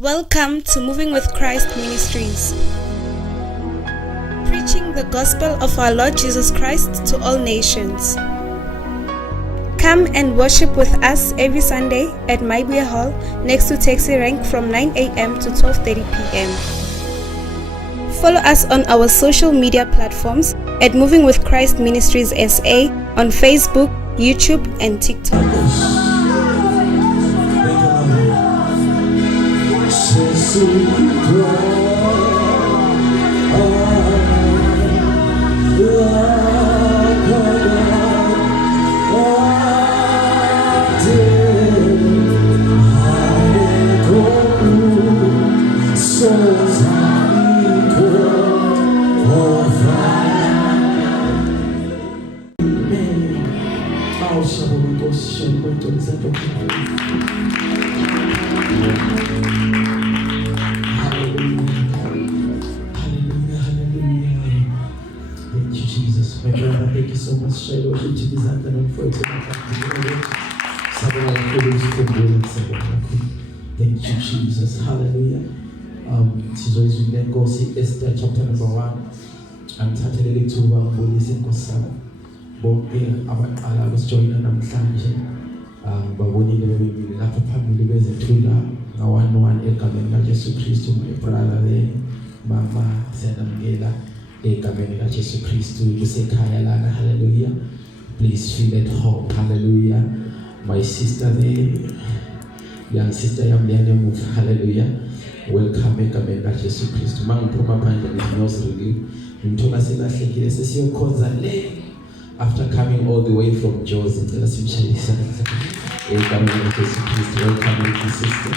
Welcome to Moving with Christ Ministries, preaching the gospel of our Lord Jesus Christ to all nations. Come and worship with us every Sunday at MWC Hall next to Taxi Rank from 9 a.m. to 12:30 p.m. Follow us on our social media platforms at Moving with Christ Ministries SA on Facebook, YouTube, and TikTok. Thank you so much, Shiloh. Thank you, Jesus. Hallelujah. Esther chapter number 1. I'm starting to bonke abaqala besijoyina namhlanje babonile bebili lapha phambili bezethula nga-1 egameni kaJesu Kristu. My brother there, mama siyamukela egameni kaJesu Kristu kusekhaya lana. Hallelujah. Please feel at home. Hallelujah. My sister there, young sister yamliyane move. Hallelujah. Welcome egameni kaJesu Kristu. Mangiphuma phandle nginozrili ngithola selahlekile sesiyokhonza le. After coming all the way from Jozi, welcome my sister.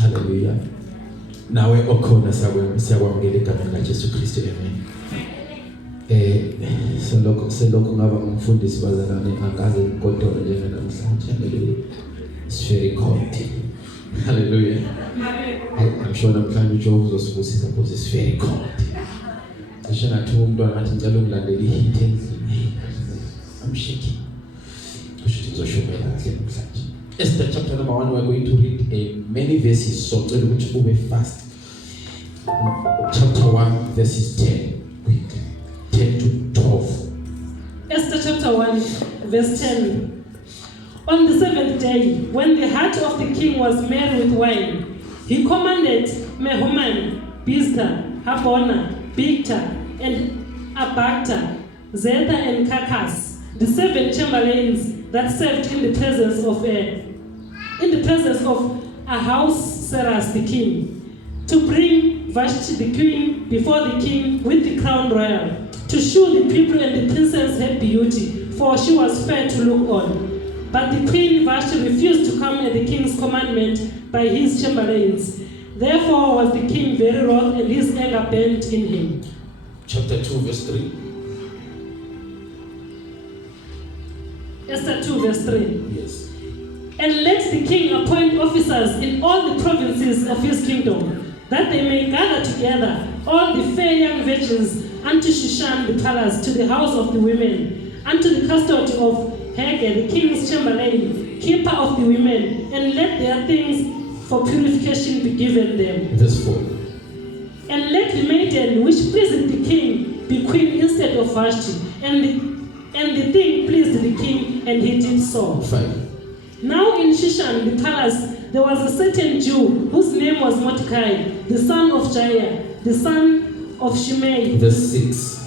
Hallelujah. Nawe okhona siyawamukela egameni kaJesu Kristu. Amen. Selokho ngaba ngumfundisi bazalwane angaze ngikodole njengamhlanje. Hallelujah. It's very cold. Hallelujah. I'm sure namhlanje uJozi uzosibusisa because it's very cold. I'm shaking. Esther chapter number 1, we're going to read many verses, so which will be fast. Chapter 1, verses 10 to 12. Esther chapter 1, verse 10. On the 7th day, when the heart of the king was merry with wine, he commanded Mehuman, Biztha, Habona, Bigtha, and Abagtha, Zethar, and Carcass, the 7 chamberlains that served in the presence of Ahasuerus the king, to bring Vashti the queen before the king with the crown royal, to shew the people and the princess her beauty, for she was fair to look on. But the queen Vashti refused to come at the king's commandment by his chamberlains. Therefore was the king very wroth, and his anger burned in him. Chapter 2, verse 3. Esther 2, verse 3. Yes. And let the king appoint officers in all the provinces of his kingdom, that they may gather together all the fair young virgins unto Shushan the palace, to the house of the women, unto the custody of Haggai the king's chamberlain, keeper of the women, and let their things for purification be given them. Verse 4. And let the maiden which pleased the king be queen instead of Vashti. And the thing pleased the king, and he did so. 5. Now in Shushan the palace there was a certain Jew whose name was Mordecai, the son of Jair, the son of Shimei. Verse 6.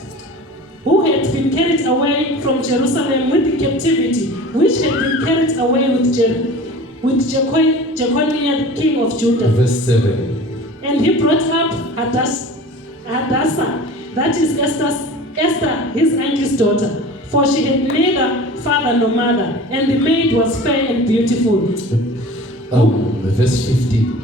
Who had been carried away from Jerusalem with the captivity, which had been carried away with Jeconiah the king of Judah. Verse 7. And he brought up Hadassah, that is Esther, his uncle's daughter, for she had neither father nor mother, and the maid was fair and beautiful. Verse 15.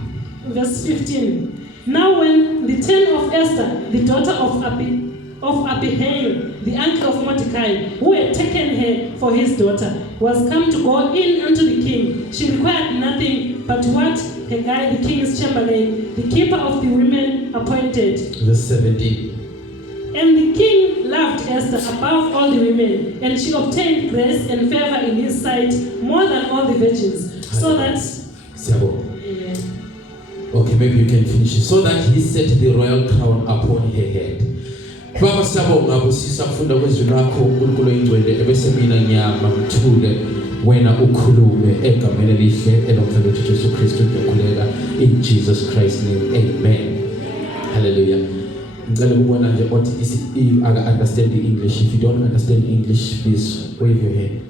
Verse 15. Now when the turn of Esther, the daughter of Abihail, the uncle of Mordecai, who had taken her for his daughter, was come to go in unto the king, she required nothing but what Haggai the king's chamberlain, the keeper of the women, appointed. Verse 17. And the king loved Esther above all the women, and she obtained grace and favor in his sight more than all the virgins, so that... Amen. Okay, maybe you can finish it. So that he set the royal crown upon her head. Baba siyabonga busisa kufunda kwezwi lakho uNkulunkulu oyingcwele ebese mina nyama mthule wena ukhulume egameni elihle elomfelo wethu Jesu Kristu ngikulela in Jesus Christ's name. Amen. Hallelujah. Ngicela ukubona nje othi if aka understand English. If you don't understand English, please wave your hand.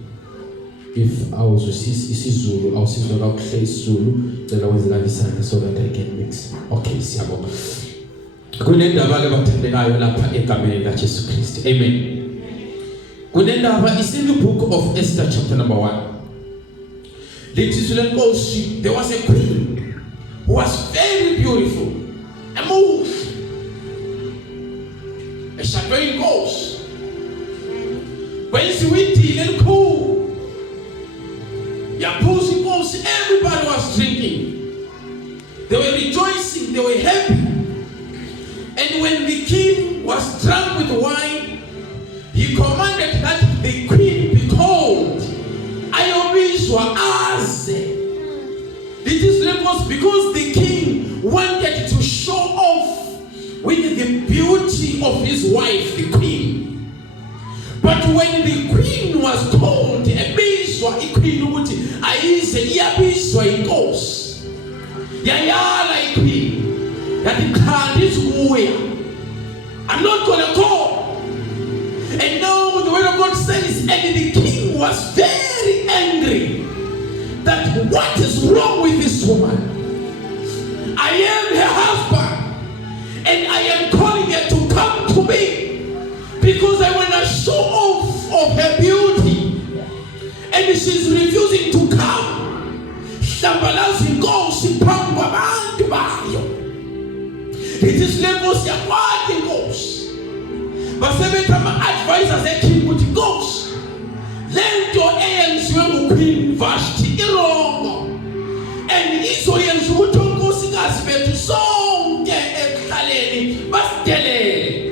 If awuzwisisi isiZulu awusizwa kakuhle isiZulu ngicela wenze kanjani so that I can mix. Okay, siyabonga. Kunendaba ke bathandekayo lapha egameni likaJesu Kristu. Amen. Kunendaba is in the book of Esther chapter number 1. There was a queen who was very beautiful, a move, a shadowing ghost. When she went to cool, Yapusi ghost, everybody was drinking. They were rejoicing, they were happy. And when the king was drunk with wine, he commanded that the queen be called. Ayobishwa Aze. This is because the king wanted to show off with the beauty of his wife, the queen. But when the queen was called, Ebishwa iqueen, Aize Yabishwa inkosi. Yayala iqueen. That the card is where I'm not gonna go. And now the word of God says, and the king was very angry that what is wrong with this woman? I am her husband and I am calling her to come to me because I want to show off of her beauty and she's refusing to come. Shambalazi goes bayo. It is levels ya kwati goes. But seven time advisors say king with goes. Lend your ANC when queen Vashti irongo. And Israel's wuton goes to song ekhaleni bastele.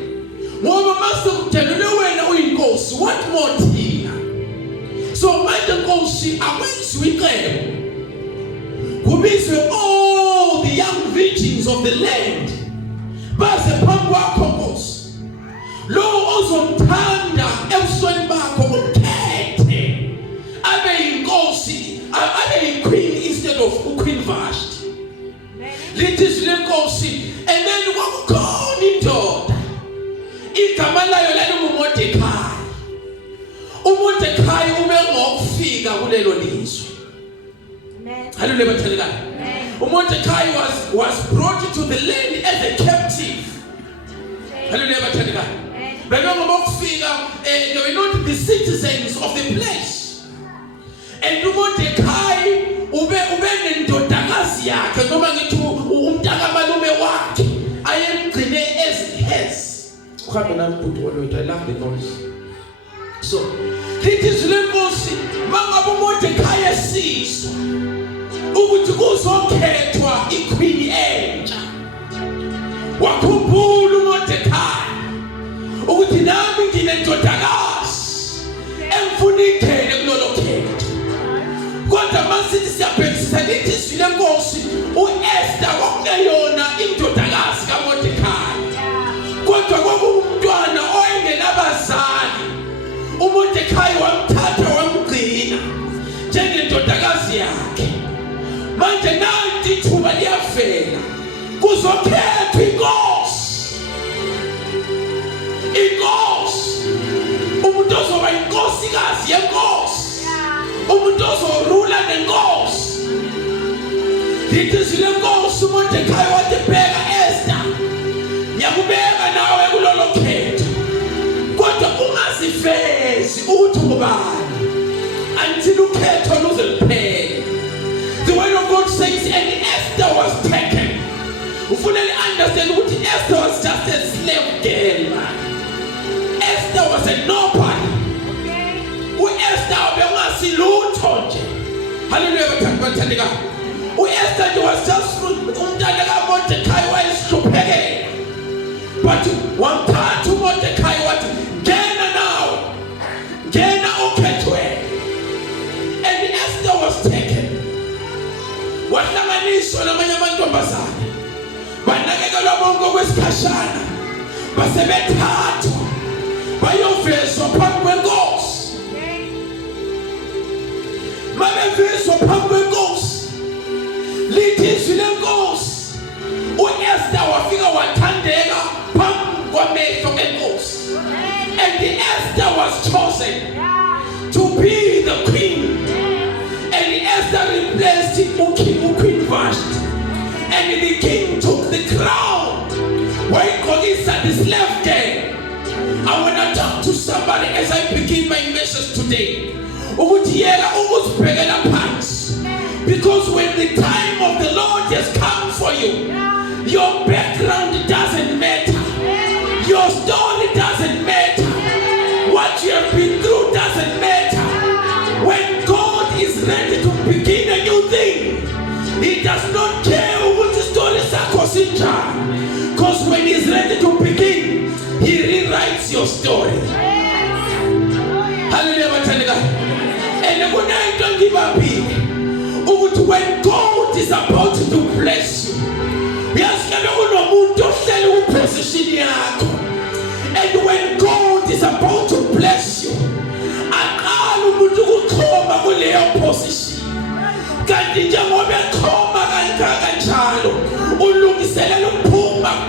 Ngoba master tell wena uyinkosi what more thina. So manje nkosi akwenziwe kubizwe all the young virgins of the land. Base phambi kwakho Nkosi lo ozomthanda ebusweni bakho umkhethe abe yinkosi abe yiqueen instead of uQueen Vashti. Lithi lenkosi and then kwakukhona indoda igama layo lalinguMordekhai. uMordekhai ube ngokufika kulelo lizwe. Hallelujah bathandekayo. Mordecai was brought to the land as a captive. Hallelujah. They were not the citizens of the place. And Mordecai ube ndodakazi yakhe noma ngithi umntaka malume wakhe ayemgcine as his. I love the noise. So it is lenkosi mangabe Mordecai esizwa ukuthi kuzokhethwa iqueen entsha. Wakhumbula uMordekhai ukuthi nami nginendodakazi emfuna ikhele kulolo khetho. Kodwa masithi siyabhekisisa lithi izwi lenkosi uEsther kwakungeyona indodakazi kaMordekhai. Kodwa kwakuwumntwana oyengenabazali. uMordekhai wamthatha wamgcina njengendodakazi yakhe. Manje nanti ithuba liyavela kuzokhethwa inkosi. Inkosi. Umuntu ozoba inkosikazi yenkosi. Umuntu ozorula nenkosi. Lithi lenkosi uMordekhai wathi bheka Esther. Ngiyakubeka nawe kulolo khetho. Kodwa ungazifezi ukuthi ngubani. Until ukhetho luze luphele. The word of God says, and Esther was taken. Ufunele understand what Esther was just a slave girl, man. Esther was a nobody. Esther bengasilutho nje. Hallelujah bathandeka. Esther was just umntana kaMordekhai wayesihluphekela. But wamthatha uMordekhai wathi ngena nawe. Ngena ukhethwe. And Esther was taken. Wahlanganiswa namanye amantombazane. konke okwesikhashana basebethathwa bayovezwa phambi kwenkosi. Mabevezwa phambi kwenkosi, lithi izwi lenkosi, u-Esther wafika wathandeka phambi kwamehlo enkosi. And Esther was chosen to be the queen. And Esther replaced Queen Vashti. And the king took the crown. When God is at his left hand, I want to talk to somebody as I begin my message today. Because when the time of the Lord has come for you, your background doesn't matter. Your story doesn't matter. What you have been through doesn't matter. When God is ready to begin a new thing, He does not care what the stories are causing. Because when He's ready to begin, He rewrites your story. Hallelujah. And don't give up. When God is about to bless you, and when God is about to bless you,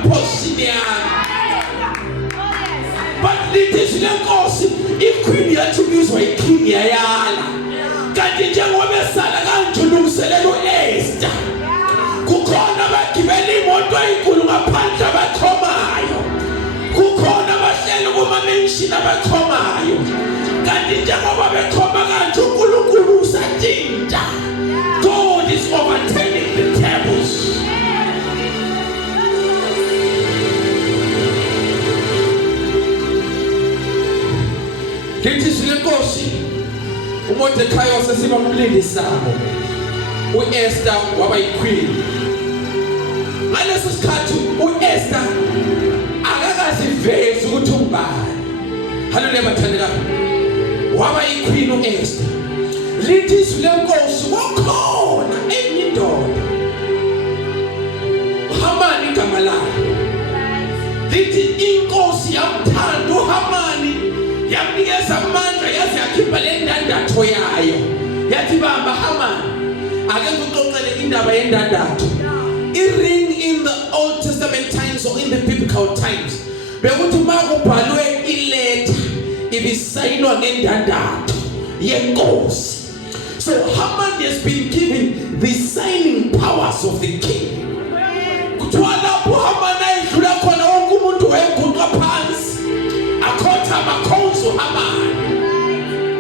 position. But it is because if Queen Yatumis were King Yayala, Kanjamobesala Tulumseleno Esther, Kukona Bakiveli Motoy Kuluma Panta Bakomayo, Kukona Basel woman mention about Komayo, Kanjamaba Komagan to Kulukuru Sajinja. God is overturning the tables. Lithi lenkosi uMordecai wasesiba umlindisabo uEsther waba yiqueen. Ngaleso sikhathi uEsther akakazivezi ukuthi umbani. Hallelujah bathandeka. Waba yiqueen uEsther. Lithi lenkosi wakhona enye indoda uHamani igama lakhe. Lithi inkosi yamthanda uHamani, yamnikeza amandla yaze yakhipha le ndandatho yayo. Yathi bamba Hamani, ake kuxoxele indaba yendandatho. I-ring in the Old Testament times or in the biblical times, bekuthi makubhalwe iletter ibisayinwa ngendandatho yenkosi. So Haman has been given the signing powers of the king. Kuthiwa lapho Haman ayedlula khona wonke umuntu wayeguqa phansi, akhotha amakhonzo Haman.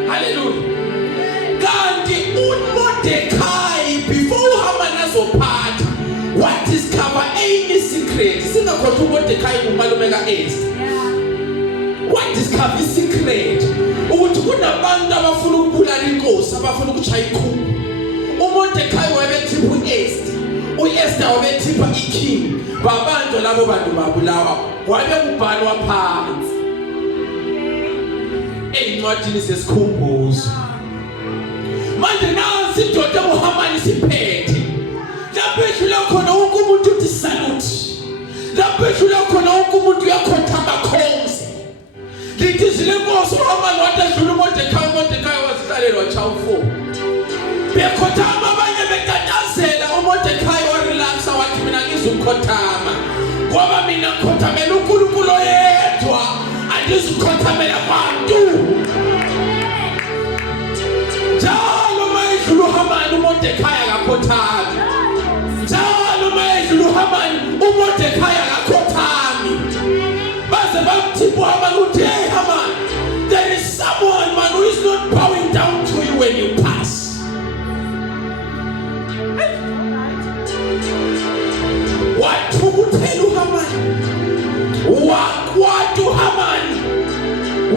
Hallelujah. Kanti uMordecai before Haman azophatha wadiscover any secret. Singakhotha uMordecai umalume kaEsther. Wadiscover secret ukuthi kunabantu abafuna ukubulala inkosi, abafuna ukuchaya ikhulu. uMordecai wabethipha uEsther, uEsther wabethipha iking. Babantu labo bantu babulawa, wabe kubhalwa phansi ezincwadini zesikhumbuzo. Manje nansi indoda uHamani siphethe. Lapho edlula khona wonke umuntu uthi salute. Lapho edlula khona wonke umuntu uyakhotha amakhonzi. Lithi zilenkosi uHamani wadlula uMordecai wasihlalelwa wachawufo. Bekhothama abanye betatazela, uMordecai warelaxa wathi mina ngizukhothama. Ngoba mina ngkhothamela uNkulunkulu yedwa, andizukhothamela abantu. Njalo mayedlula uHamani uMordecai akakhothami. Njalo mayedlula uHamani uMordecai akakhothami. Baze bamthipha uHamani uthi, hey Haman, there is someone man who is not bowing down to you when you pass. Wathukuthela uHamani, wakwata uHamani,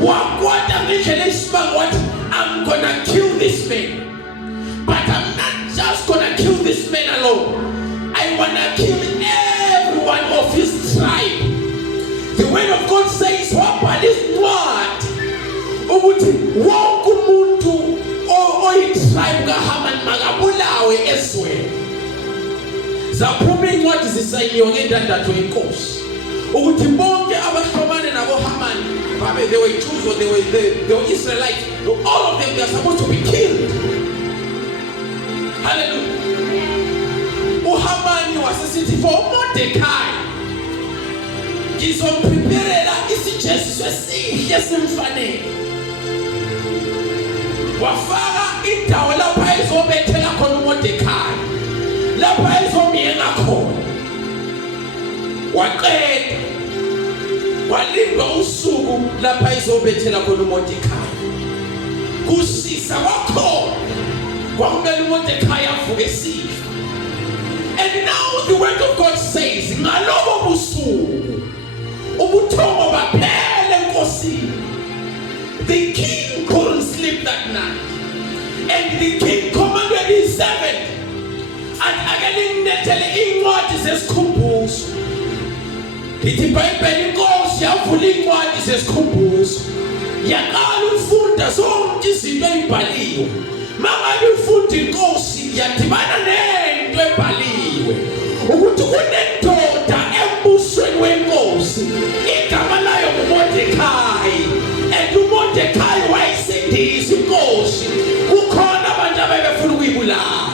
wakwata ngendlela eyisimanga wathi, I'm gonna kill this man. But I'm not just gonna kill this man alone. I wanna kill everyone of his tribe. The word of God says, wabhaliswa ukuthi wonke umuntu oyitribe kaHaman makabulawe ezweni. zaphuma incwadi zisayiniwe ngendandatho yenkosi ukuthi bonke abahlobane nabo Hamani babe they were Jews or they were Israelites, all of them they are supposed to be killed. Hallelujah. uHamani wasesithi for Mordecai ngizompreparela isijeziso esihle semfanele. Wafaka indawo lapha ezobethela khona uMordecai, lapha ezomyenga khona. Waqeda walinda usuku lapha ezobethela khona uMordecai. Kusisa kwakhona kwakumele uMordecai avuke esifa. And now the word of God says, ngalobo busuku ubuthongo baphele enkosini. The king couldn't sleep that night, and the king commanded his servant and akalindethele incwadi zesikhumbuzo. Lithi iBhayibheli inkosi yavula incwadi zesikhumbuzo yaqala ukufunda zonke izinto ezibhaliwe. Mangabe ufunda inkosi yadibana nento ebhaliwe ukuthi kunendoda embusweni wenkosi igama layo nguMordecai, and uMordecai wayisindisa inkosi. Kukhona abantu abebefuna ukuyibulala.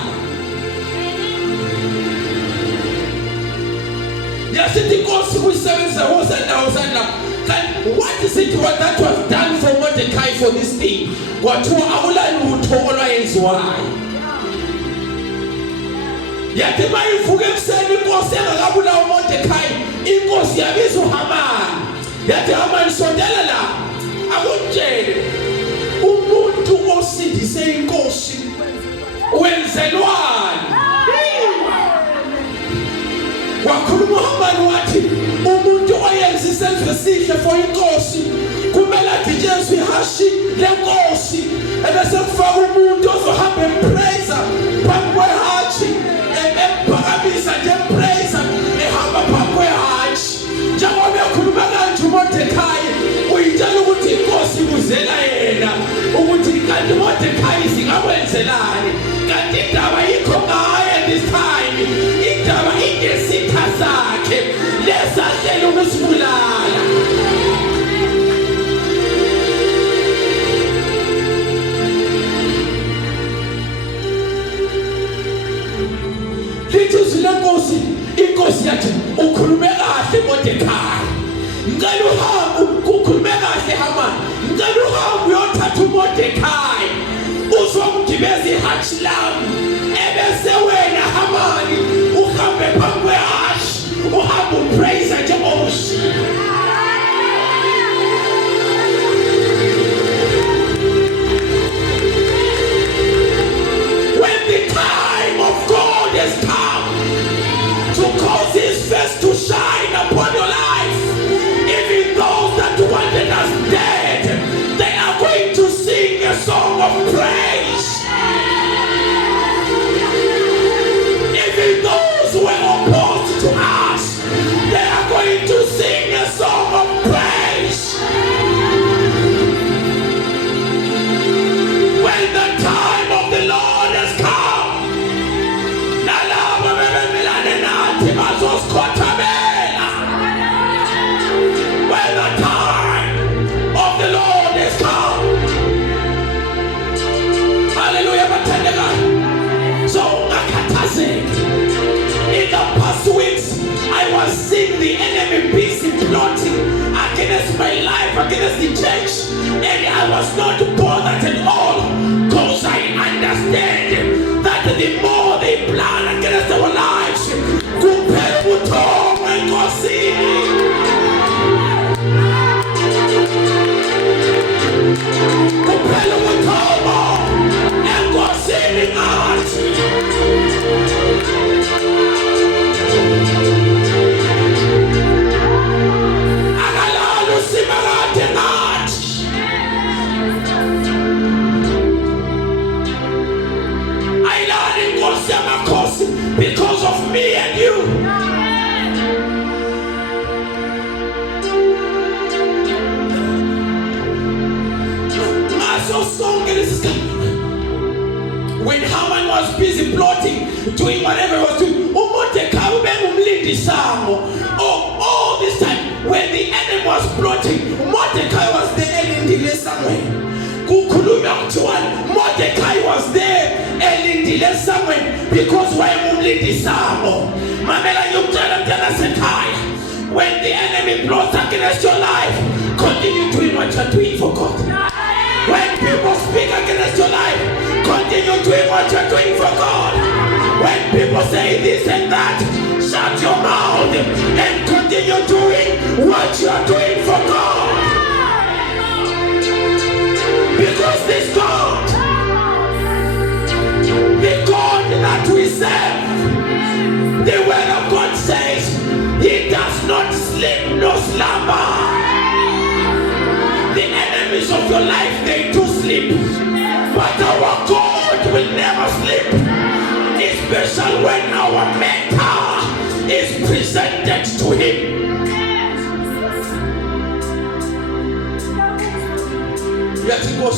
Yasithi inkosi kuyisebenza wosanda. What is it that was done for Mordecai for this thing? Kwathiwa akulalutho olwayenziwayo. Yathi mayivuka ekuseni inkosi engakabulawa uMordecai, inkosi yabiza uHamani. Yathi Hamani sondela la, akutshele umuntu osindise inkosi wenzelwani. Wakhuluma uHamani wathi umuntu oyenza isenzo esihle for inkosi kumele aditshezwe ihashi lenkosi, ebese kufaka umuntu ozohamba empraise phambi kwehashi, emphakamisa nje empraise ehamba phambi kwehashi. Njengoba ekhuluma kanje uMordecai uyitshela ukuthi inkosi kuzela yena ukuthi kanti uMordecai zingakwenzelani, kanti indaba yikho ngaye this time. Indaba ingesitha sakhe lesahlela ukusibulala. Lithi uzile inkosi yathi ukhulume kahle Mordecai, ngicela uhambe ukhulume kahle Hamani, ngicela uhambe uyothatha uMordecai uzomgibeza ihashi lami, ebese wena Hamani uhambe phambi kwehashi uhambe upraise nje oshilo. When the time of God has come to cause his face to shine upon your life, even those that wanted us dead, they are going to sing a song of praise. Even those who were opposed to us, they are going to sing a song of praise. When the time of the Lord has come, nalabo bebemelane nathi bazosikhothambela. When the time of the Lord has come, hallelujah, bathandekayo. So ungakhathazeki. In the past weeks, I was seeing the enemy busy plotting against my life, against the church, and I was not bothered at all, because I understand that the more they plan against our lives, kuphela ubuthongo enkosini. Kuphela ubuthongo enkosini ngathi. Akalalo simakade ngathi. Ayilali inkosi yamakhosi because of me and you. Ngaso sonke lesi when Haman was busy plotting, doing whatever he was doing, Mordecai all this time when the enemy was plotting, Mordecai was there elindile somewhere. Mordecai was there elindile somewhere because when the enemy plots against your life, continue doing what you're doing for God. When people speak against your life, continue doing what you're doing for God. When people say this and that, shut your mouth and continue doing what you're doing for God. Because this God, the God that we serve, the word of God says, He does not sleep nor slumber. The enemies of your life, they do sleep, but our God will never sleep, especially when our Maker is presented to Him. Let it go,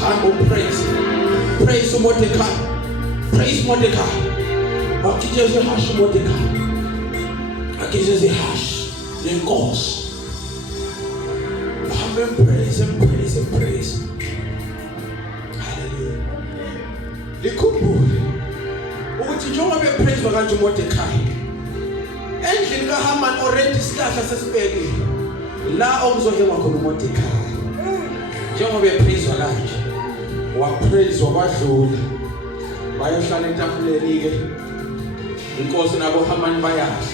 humble praise Mordecai, praise Mordecai. Akijeze hash Mordecai, akijeze hash the cause. Praise and praise and praise. Hallelujah. Likhumbule ukuthi njengoba bepraise bakanje Mordecai, endlini kaHaman already sihlahla sesibekile la okuzohengwa khona uMordecai. Njengoba bepraise bakanje, wapraise wakwadlula, bayohlala etafuleni ke. Inkosi nabo Haman bayadla.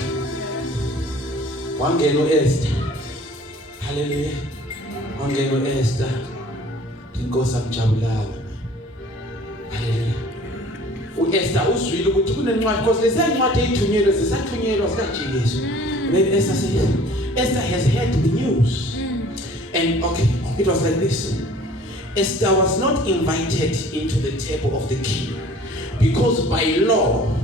Wangena uEsther. Hallelujah. Wangena uEsther. Inkosi amjabulanga. Hallelujah. uEsther uzwile ukuthi kunencwadi because lesencwadi eyithunyelwe zisathunyelwa zikaJesu. Then Esther says, Esther has heard the news. And okay, it was like this. Esther was not invited into the table of the king because by law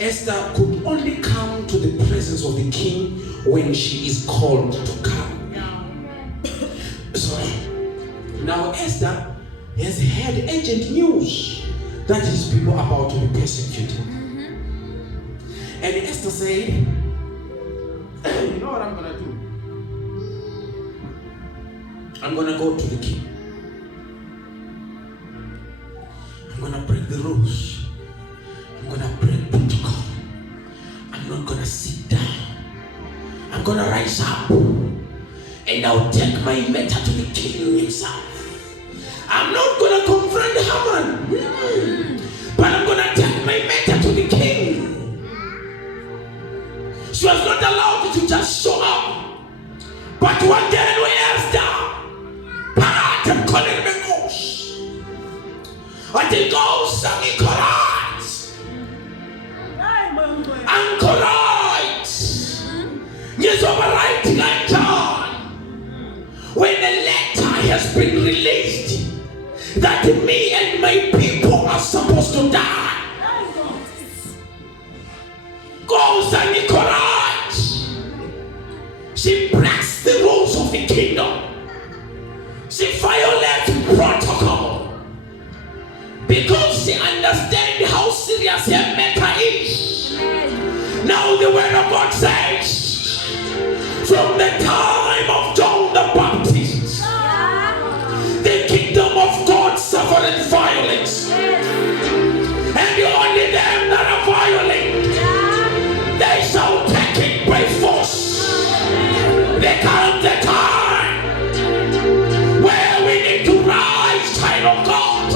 Esther could only come to the presence of the king when she is called to come. So now Esther has had urgent news that his people are about to be persecuted. And Esther said, you know what I'm going to do? I'm going to go to the king. I'm going to break the rules. I'm going to break protocol. I'm not going to sit down. I'm going to rise up. And I'll take my matter to the king himself. I'm not going to confront Haman. But I'm going to take my matter to the king. She was not allowed to just show up. But one day we asked her, Pat and calling me ghost. Until God sang me correct. And correct. Yes, overwrite like John. When the letter has been released that me and my people are supposed to die, goes and correct. She breaks the rules of the kingdom. She violates protocol because she understands how serious her matter is. Now the word of God says, from the time of John the Baptist, the kingdom of God suffered violence, and only them that are violent, they shall take it by force. There comes a time where we need to rise, child of God,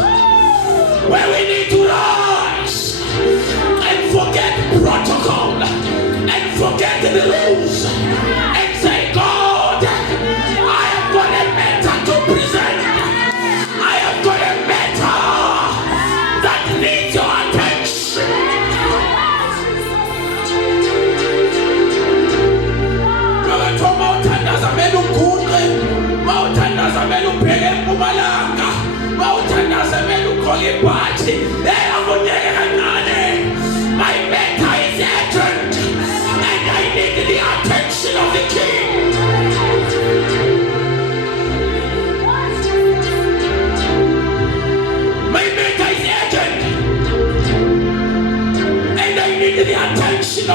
where we need to rise and forget protocol and forget the rules and say, God, I have got a matter to present. I have got a matter that needs your attention. My matter is urgent, and I need the attention of the king.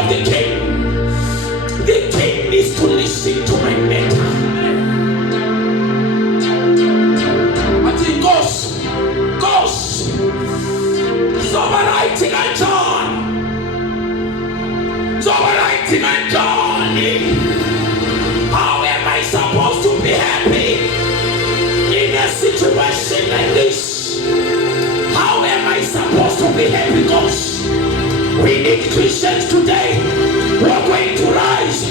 of the king. The king needs to listen to my matter. I think goes. Overwriting and John. Overwriting and John. How am I supposed to be happy in a situation like this? How am I supposed to be happy? Because we need Christians today who are going to rise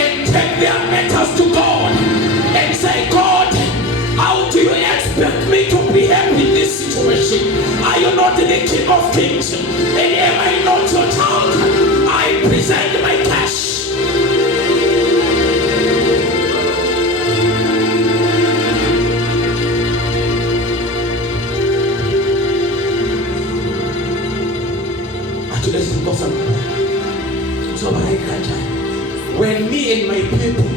and take their matters to God and say, God, how do you expect me to be happy in this situation? Are you not the King of Kings? And am I not your child? I present my cash. So when me and my people,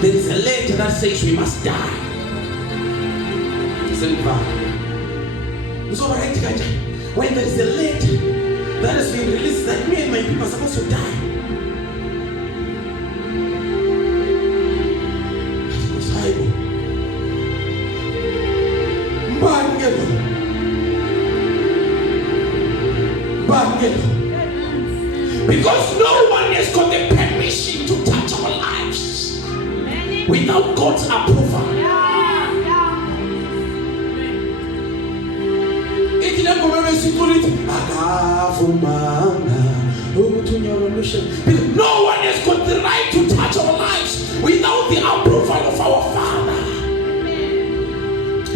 there is a letter that says we must die. So when there is a letter that has been released that me and my people are supposed to die, because no one has got the permission to touch our lives without God's approval. No one has got the right to touch our lives without the approval of our Father.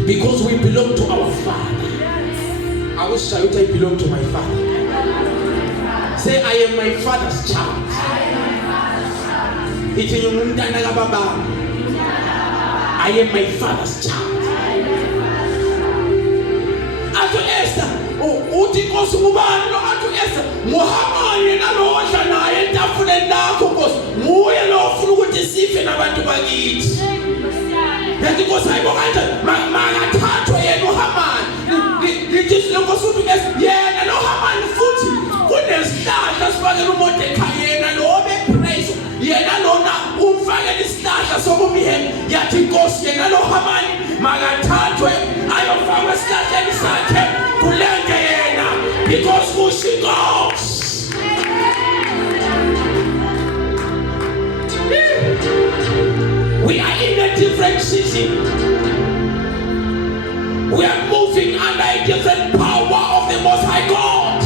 Because we belong to our Father. I wish I belong to my Father. Say, I am my Father's child. I am my Father's child. Ato Esther, uthi Nkosi ngubani lo athi Esther, Muhammad nalodla naye etafuleni lakho Nkosi, nguye lo ufuna ukuthi sife nabantu bakithi. Yathi Nkosi hayibo kanjani, makathathwe yena uHaman. Lithi Nkosi uthi yena lo Haman futhi kunesihlahla sifakela uMordekhai yena lo obepraise yena lona umfakela isihlahla sokumihe. Yathi Nkosi yena lo Haman makathathwe ayofakwa esihlahleni sakhe kulenge yena, because who she goes. We are in a different season. We are moving under a different power of the Most High God.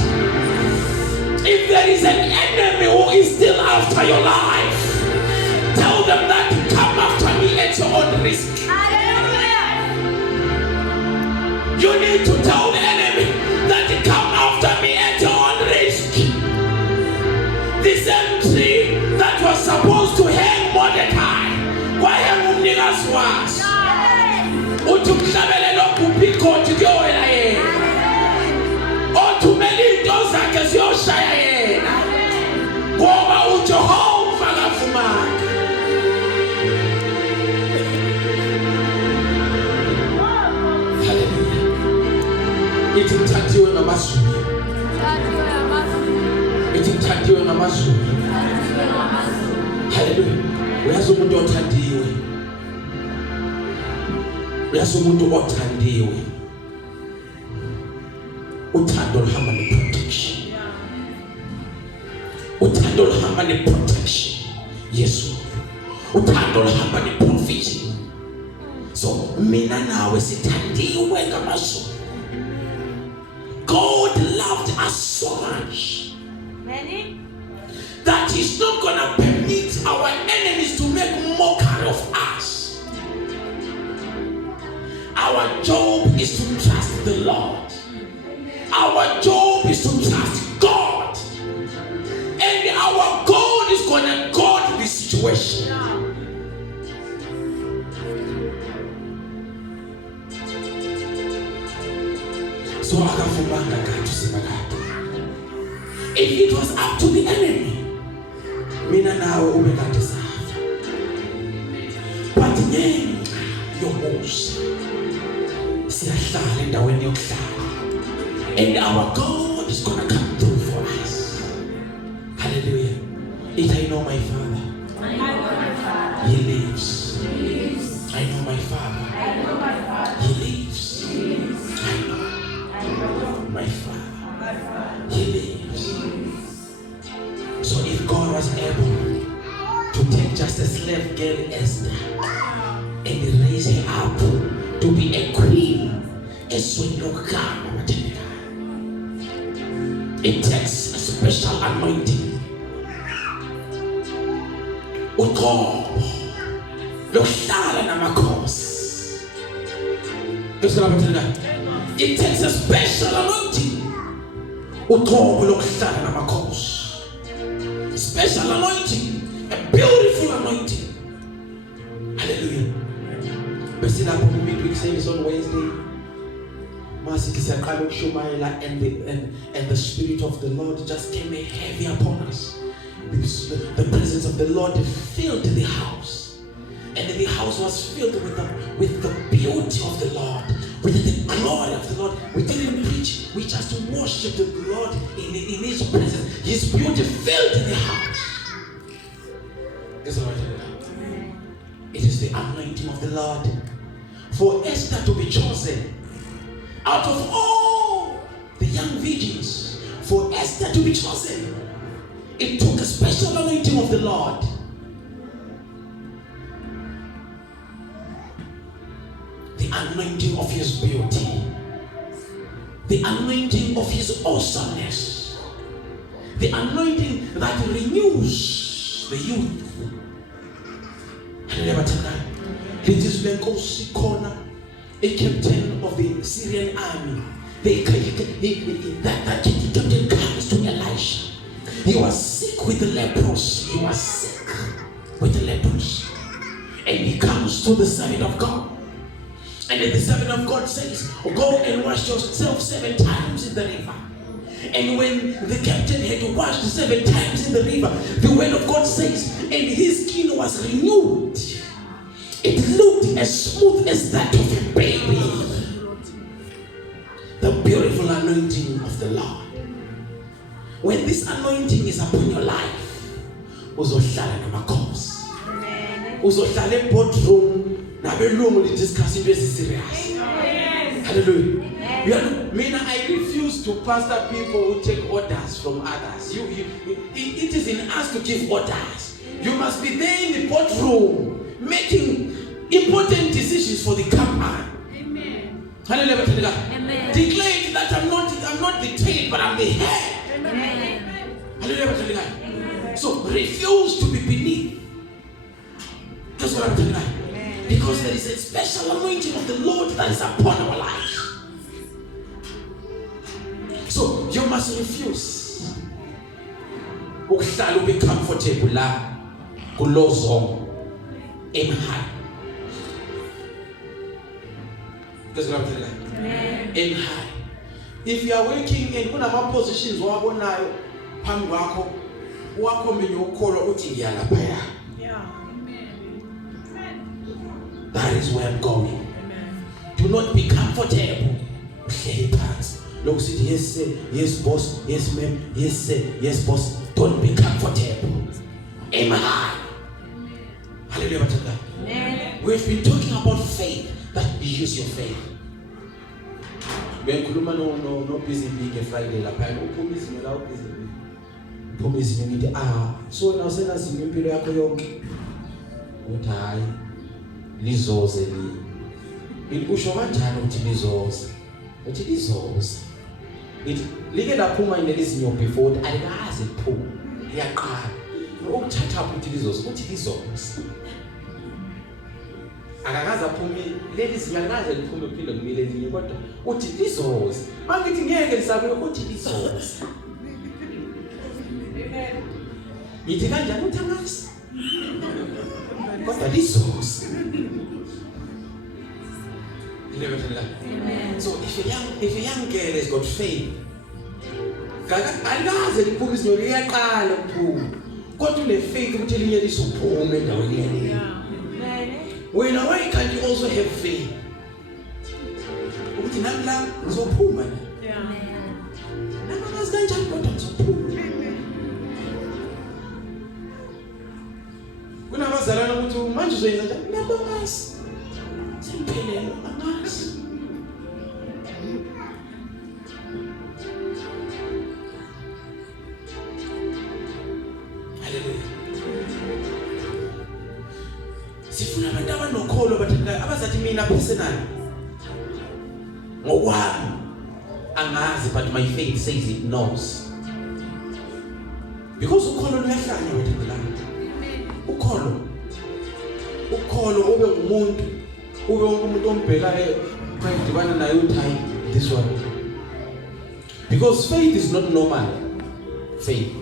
If there is an enemy who is still after your life, tell them that to come after me at your own risk. You need to tell the enemy that to come after me at your own risk. The same tree that was supposed to hang Mordecai, why have you niggas was? Utumshabele lo kupiko tukiowela yena. Otumeli dozake ziyoshaya yena. Ngoba uJehova kafumana. Hallelujah. Itithathiwe ngamazulu. Itithathiwe ngamazulu. Hallelujah. Uyazi umuntu othandiwe. Uyazi umuntu othandiwe. Uthando luhamba ne-protection. Uthando luhamba ne-protection. Yesu. Uthando luhamba ne-provision. So mina nawe sithandiwe ngamazulu. God loved us so much that He's not gonna permit our enemies to make mockery of us. Our job is to trust the Lord. Our job is to trust God. And our God is gonna guard this situation. So if it was up to the enemy, mina nawe ubekade safa. But ngenxa yomusa siyahlala endaweni yokuhlala, and our God is gonna come through for us. Hallelujah. my Father. He lives. I know my Father. He lives. I know my Father. He lives. So if God was able to take just a slave girl Esther and raise her up to be a queen, it takes a special anointing. It takes a special anointing. Special anointing, a beautiful anointing. Hallelujah. But still, I put midweek service on Wednesday. And the Spirit of the Lord just came heavy upon us. The presence of the Lord filled the house, and the house was filled with the beauty of the Lord, with the glory of the Lord. We didn't preach, we just worshiped the Lord in His presence. His beauty filled the house. It is the anointing of the Lord for Esther to be chosen out of all the young virgins. For Esther to be chosen, it took a special anointing of the Lord. The anointing of His beauty, the anointing of His awesomeness, the anointing that renews the youth. It is like a captain of the Syrian army. That captain comes to Elisha. He was sick with the leprosy. He was sick with the leprosy. And he comes to the servant of God. And then the servant of God says, go and wash yourself 7 times in the river. And when the captain had washed 7 times in the river, the word of God says, and his skin was renewed. It looked as smooth as that of a baby. The beautiful anointing of the Lord. When this anointing is upon your life, uzohlala namakhosi. Uzohlala eboardroom nabelungu lidiscuss into eziserious. Hallelujah. I refuse to pastor people who take orders from others. It is in us to give orders. You must be there in the boardroom making important decisions for the company. Amen. Hallelujah. Amen. Declare that I'm not the tail, but I'm the head. Amen. Hallelujah. Amen. So refuse to be beneath. That's what I'm telling you. Because there is a special anointing of the Lord that is upon our lives. So you must refuse. Ukuhlala ube comfortable la kulozo aim high. That's what I'm telling you. Aim high. If you are working in one of our positions, wabonayo phambi kwakho wakhombeni ukholwa uthi ngiyalapha. That is where I'm going. Amen. Do not be comfortable. Yes, sir. Yes, boss. Yes, ma'am. Yes, sir. Yes, boss. Don't be comfortable. Aim high. Hallelujah. Amen. We've been talking about faith. That you use your faith. When kuluma no busy big Friday la pay uphumisa ngela ubusy. Uphumisa ngithi so now senazi impilo yakho yonke. Uthi hayi lizoze li. Usho kanjani ukuthi lizoze? Uthi lizoze. Like laphuma inelizinyo before alikaze liphuma. Iyaqala. Ukuthatha ukuthi lizoze, uthi lizoze. Akakaze aphumi leli sinyakaze liphume phinde kumile elinye kodwa uthi lizoze. Mangithi ngeke lisabe uthi lizoze. Amen. Yithi kanjani uthi angasi? Kodwa lizoze. Amen. So if a young girl has got faith, alikaze liphume izinyo liyaqala ukuphuma. Kodwa une faith ukuthi elinye lizophuma endaweni yale. When why can't you also have faith? Ukuthi nami la ngizophuma. Yeah. Nami ngazi kanjani kodwa ngizophuma. manje uzoyenza njani? Nabongazi. Semphelelo angazi. Hallelujah. Sifuna abantu abanokholo bathenga abazathi mina personally. Ngokwami angazi, but my faith says it knows. Because ukholo luyahlanya wethelana. Ukholo ube ngumuntu, ube umuntu ombhekayo kwedibana naye uthi this one. Because faith is not normal. Faith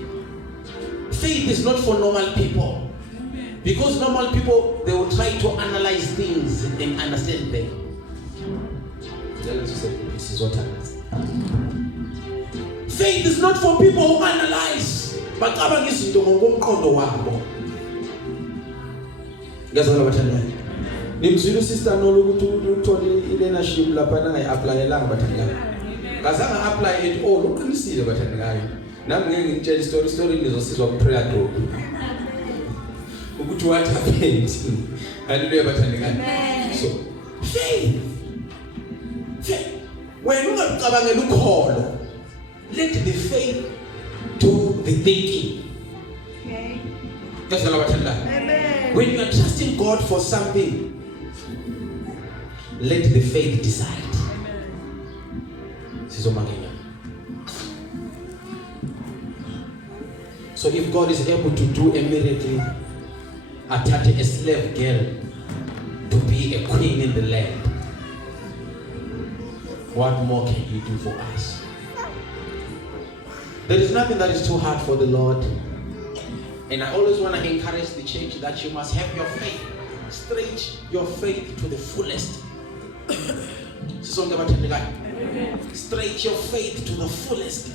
is not for normal people. Because normal people, they will try to analyze things and understand them. This is what happens. Faith is not for people who analyze. But abang izinto ngokomqondo wabo. Ngiyazama bathanda. Nimzwile sister nolo ukuthi uthole i-learnership lapha nangayi-applyelanga bathanda. Ngazange apply at all, uqinisile bathanda. Nami ngeke ngitshele story ngizosizwa ku-prayer group. Ukuthi what happened. Hallelujah bathanda. So, faith. When ungacabangela ukholo, let the faith do the thinking. Okay. That's all about Allah. When you are trusting God for something, let the faith decide. So if God is able to do a miracle, attach a slave girl to be a queen in the land, what more can He do for us? There is nothing that is too hard for the Lord. And I always want to encourage the church that you must have your faith. Stretch your faith to the fullest. Stretch your faith to the fullest.